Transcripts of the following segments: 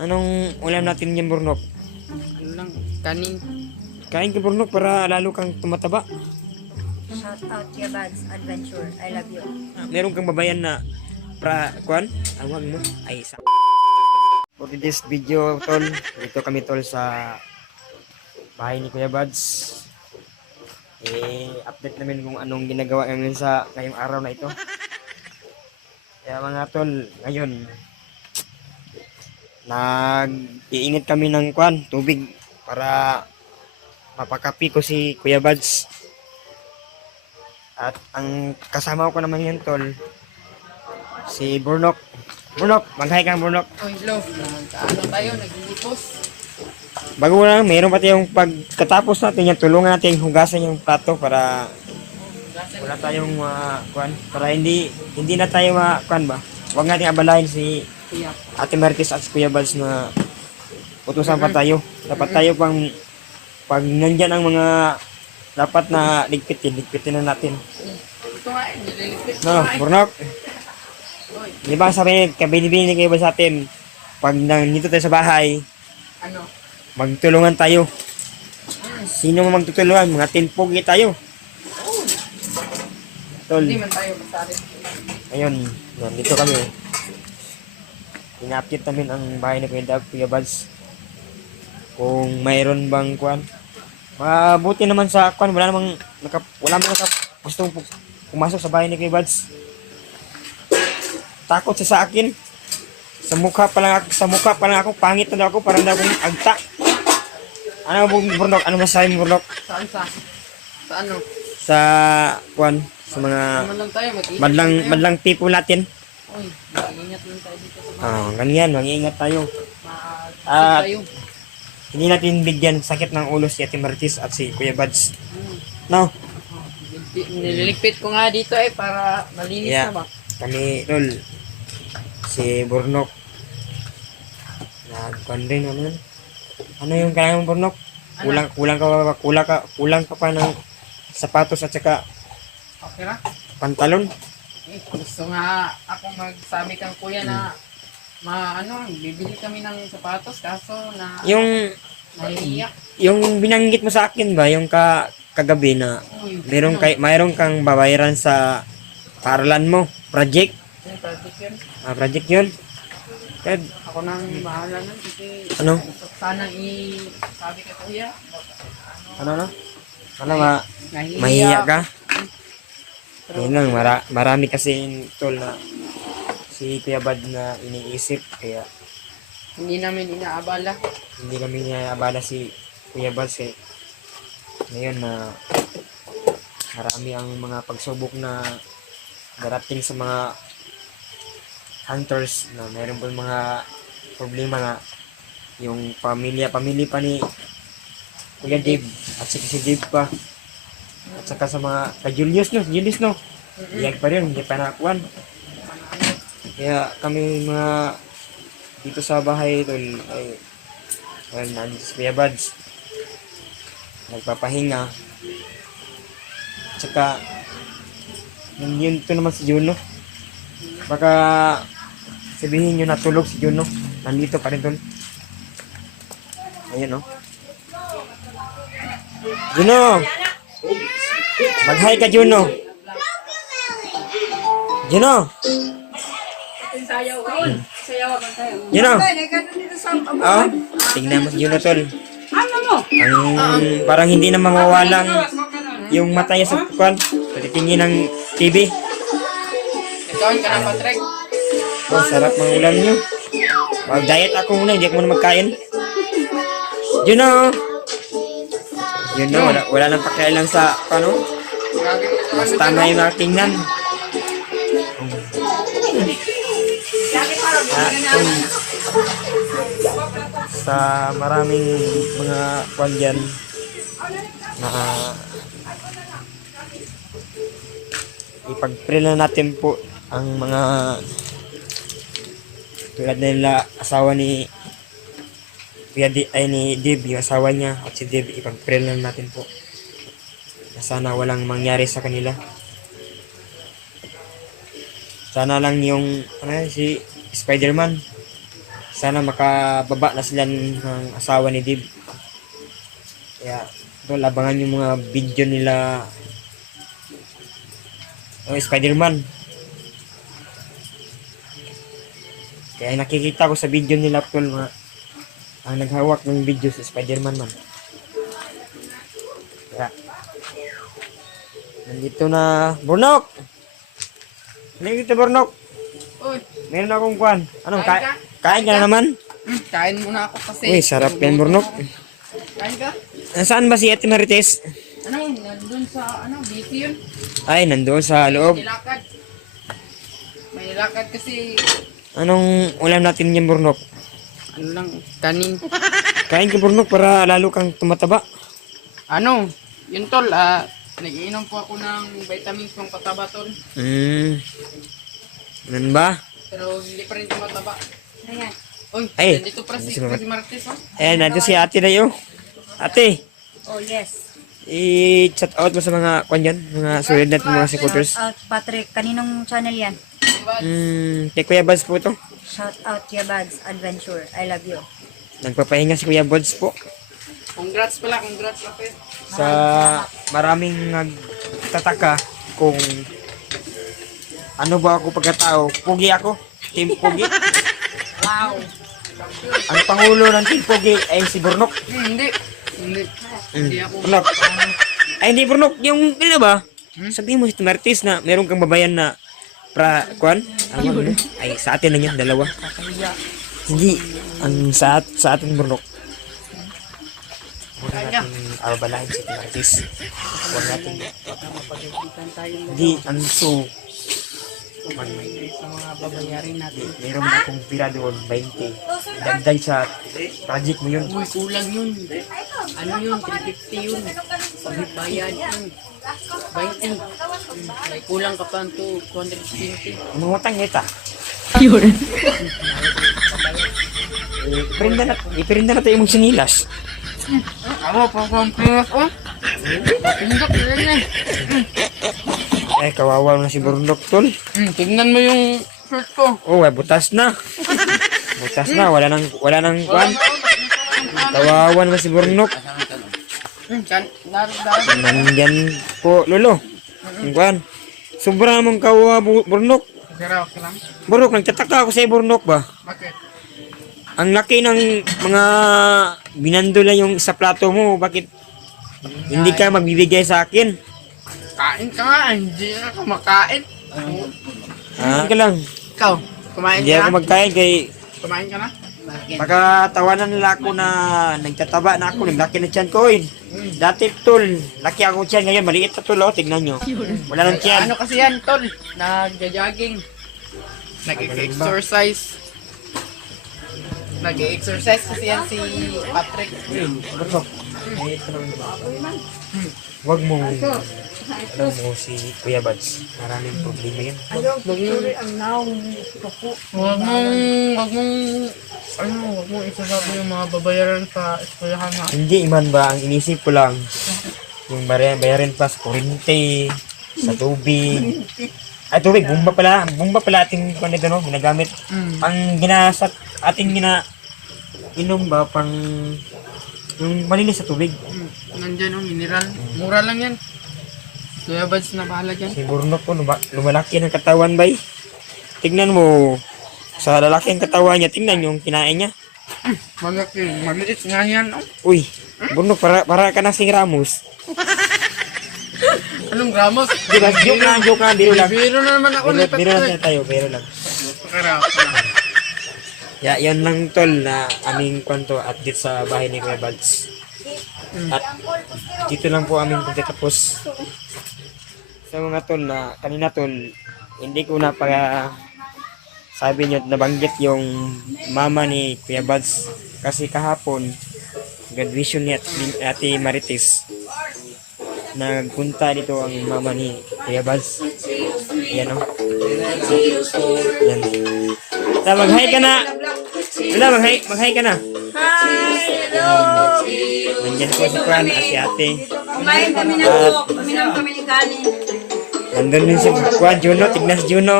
Anong ulam natin yung burnok? Ano lang, kanin. Kain ka burnok para lalo kang tumataba. Shout out Kuya Bags Adventure. I love you. Meron kang babayan na kwan? Awag mo? Ay, sa... For this video, tol, dito kami tol sa bahay ni Kuya Buds. Update namin kung anong ginagawa namin sa ngayong araw na ito. Kaya mga tol, ngayon, nag-iinit kami ng kwan, tubig para mapakapi ko si Kuya Buds. At ang kasama ko naman yun tol, si Burnok. Burnok, mag-hi ka Burnok. Oy, hello. Ano tayo, naglilipos. Bago lang, mayroon pati yung pagkatapos natin yung tulungan natin hugasan yung plato para wala tayong kwan, para hindi na tayo kwan ba. Huwag natin abalahin si Kuya. Ate Marquez at si Kuya Buds na utusan pa tayo. Dapat tayo pag nandyan ang mga dapat na ligpitin na natin. Ito nga, nililipit ko No, nga. Burnok. Oy, Di ba sabi, kabinibini kayo ba sa atin? Pag nandito tayo sa bahay, ano? magtulungan tayo. Sino mo magtutulungan? Mga tinpogi tayo. Tol, Hindi man tayo masali. ayun, nandito kami. Ina-update namin ang bahay ni Kuya Buds. Kung mayroon bang kwan. Mabuti naman sa kwan, wala namang gustong pumasok sa bahay ni Kuya Buds. Takot siya sa akin. Sa mukha pa lang ako, pangit na daw ako, parang daw akong agta. Ano Burnok? Ano masabi mo Burnok? Saan sa? Sa ano? Sa kwan, sa mga Naman lang tayo, mag-iingat madlang tipo natin. Oy, mag-iingat lang tayo dito sa bahay. Ganyan, mag-iingat tayo. At tayo. Hindi natin bigyan sakit ng ulo si Ate Marquez at si Kuya Buds. No? Nililigpit ko nga dito para malinis Yeah. na ba? Kami, tol, si Burnok. Nagkwan rin, ano yun? Ano yung kailangan mo, Burnok? Kulang ka pa ng sapatos at saka Okay ra? pantalon. Gusto nga ako magsabi kang kuya na bibili kami ng sapatos kaso na Yung nahihiya. binanggit mo sa akin ba, yung kagabi na Uy, mayroon kang babayaran sa paaralan mo, project. yung project yun. Project yun. Kaya, Ako nang bahala nun kasi ano? gusto sanang sabi kay kuya. Ano? Ano Nahihiya. mahiya ka? Pero, Yun lang, marami kasi tol na si Kuya Bad na iniisip. Kaya hindi namin inaabala. hindi kami niyaabala si Kuya Bad kasi ngayon na marami ang mga pagsubok na darating sa mga hunters na mayroon po mga problema nga yung pamilya pa ni Kuya Dave at si Dave pa at saka sa mga Julius no iyag pa rin, hindi pa nakuan. Kaya kami mga dito sa bahay tol ay nandito si Kuya Buds nagpapahinga at saka yun to naman si Juno, baka sabihin nyo natulog si Juno, nandito pa rin tol. Ayun no, Juno, mag-hi ka Juno. Juno, Juno. Oh, tingnan mo si Juno tol. Ang parang hindi na mawawalang yung mata niya sa kwan, patitingin ng TV. Ikaw ka na Patrick. Oh, sarap mga ulam niyo. Mag-diet ako muna, hindi ako muna magkain. Juno! Juno, wala nang pakialam sa ano? Mas tama yung natingnan. Sa maraming mga kwan dyan na ipag-pray na natin po ang mga tulad nila asawa ni ni Dave, yung asawa niya at si Dave, ipag-pray na natin po na sana walang mangyari sa kanila. Sana lang yung si Spider-Man sana makababa na sila ng asawa ni Dib. Kaya tol, abangan yung mga video nila Spider-Man. Kaya nakikita ko sa video nila tol, ang naghawak ng video sa Spider-Man man. Kaya nandito na Burnok. Nandito Burnok. Uy, Meron akong kwan. Anong Kain ka? kain ka na naman? kain muna ako kasi. Uy, sarap yan Burnok. Kain ka? Nasaan ba si Ate Marites? Ano, nandun sa, busy yun. Ay, nandoon sa loob. Nilakad. May lakad kasi, Anong ulam natin yung Burnok? ano lang, kanin. Kain ka Burnok para lalo kang tumataba. Ano, yun tol, nag-iinom po ako ng vitamins pang pataba tol. Ganun ba? Pero hindi pa rin tumataba. Ayan. Uy, Ay, nandito pa si Martes, oh. Ayan, nandito si Ate na yun. Ate, Oh, yes. i-chat out mo sa mga kwan dyan, mga sulit natin mga supporters. Shout out, Patrick. Kaninong channel yan? Kay Kuya Buds po ito. Shout out, Tia Bags Adventure. I love you. Nagpapahinga si Kuya Buds po. Congrats pala, congrats Rafael. Sa maraming nagtataka kung ano ba ako pagkatao. Pugi ako. Team Pugi. Wow. Ang pangulo ng Team Pugi ay si Burnok. Hindi. Hindi ako. Burnok. Ay, hindi Burnok. Yung, ano ba? Sabihin mo si Martis na meron kang babayan na kwan? Ano ba? Ay, sa atin na yan, dalawa. Hindi. Ang sa atin Burnok. Huwag natin abalahin si Martis. Huwag natin. Hindi, so Sa mga babayarin natin. meron na akong pira doon, 20. Dagdag sa project mo yun. Uy, kulang yun. Ano yun? 350 yun. Sabi bayad yun. 20. May kulang ka pa to 220. Anong utang nita? Ipirinda na tayo mong sinilas. Ako, pagpampilas ko. Pindot yun eh. Ay, kawawa na si Burnok, tol. Tignan mo yung shirt ko. Oh, butas na. Butas na, wala nang kwan. Kawawa na si Burnok. Nandyan po, lolo. Yung kwan. Sobra namang kawawa, Burnok. Okay lang. Burnok, nagtataka ako sa Burnok ba? Bakit? Ang laki ng mga binandola yung sa plato mo. Bakit hindi ka magbibigay sa akin? Kain ka nga. Hindi na ako makain. Ha? Ka lang. Ikaw, kumain Hindi ka ako na? magkain kay Kumain ka na? baka tawanan nila ako na nagtataba na ako. Naglaki na tiyan ko eh. Dati tol, laki ako tiyan. Ngayon maliit na tol. Oh, tignan nyo. Wala nang tiyan. Ano kasi yan, tol? Nagja-jogging. Nag-exercise. Nag-exercise kasi yan si Patrick. Burnok. Huwag mo si Kuya Buds. Maraming problema yan. Huwag mong isasabi yung mga babayaran sa eskwelahan ha. Hindi man ba, ang inisip ko lang, yung bayarin pa sa kuryente, sa tubig. Ay, tubig, bomba pala ating ginagamit. Ang ating inom ba, pang, yung malinis sa tubig. Nandyan yung mineral. Mura lang yan. Kuya Buds na bahala dyan. Si Burnok po, lumalaki ng katawan ba? Tignan mo, sa lalaki ang katawan niya, tignan yung kinain niya. Maliit nga yan. Oh. Uy, Burnok, para ka na si Ramos. Anong gramos? Diba, joke na, biro lang. Biro na naman ako ni Biro lang Patrick. tayo, biro lang. Ya, yan lang tol na aming kwento at dito sa bahay ni Kuya Buds. At dito lang po aming pagtatapos. Sa mga tol na kanina tol, hindi ko na sabi niyo nabanggit yung mama ni Kuya Buds kasi kahapon graduation ni Ate Marites. Nagpunta dito ang mama ni Kuya Buds. Ayan o. Ayan. Mag-hi ka na. Wala, mag-hi ka na. Hi! Hello! Nandiyan po si Kwan at si Ate. Kumain kami ng buhok. Uminom kami ng kanin. Nandun din si Kwan, Juno. Tignan si Juno.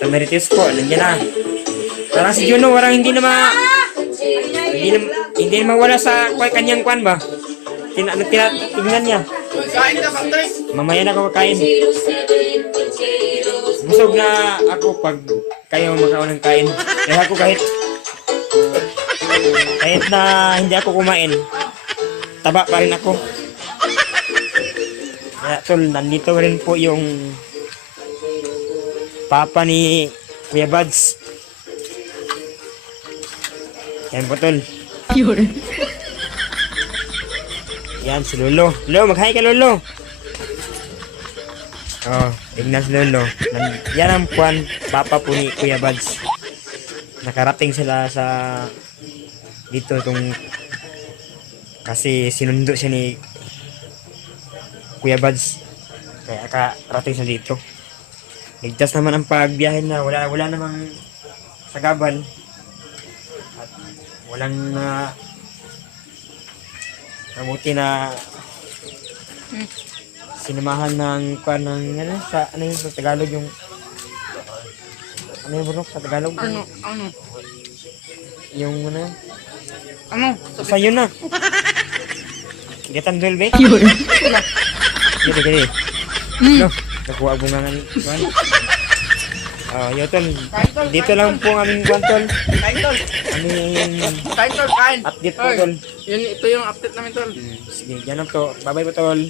Tamaritis po, nandiyan na. Parang si Juno, parang hindi na mawala sa kanyang kwan ba? Tingnan niya. Kain ka, Patrick. Mamaya na ako kakain. Busog na ako pag kayo magkaon ng kain. Kaya ako kahit na hindi ako kumain, taba pa rin ako. Kaya tol, nandito rin po yung papa ni Kuya Buds. Yan po tol. Yan si Lolo. Lolo, mag-hi ka Lolo. Oh, tignan si Lolo. Yan ang puwan, papa po ni Kuya Buds. Nakarating sila sa dito tong kasi sinundo siya ni Kuya Buds. Kaya karating siya dito. Ligtas naman ang pagbiyahe na wala namang sagabal. At walang mabuti na sinamahan ng kwan ng ano sa ano yung sa Tagalog yung ano yung bunok sa Tagalog Ano? yung ano Ano? sa yun na gatan duel be gini gini no nakuha bungangan kwan yun tol dito lang po ang aming kwan tol Kain, tol. aming Kain, tol. Kain. update po Oy, tol Ito yung update namin, tol. sige yan lang to bye bye po tol.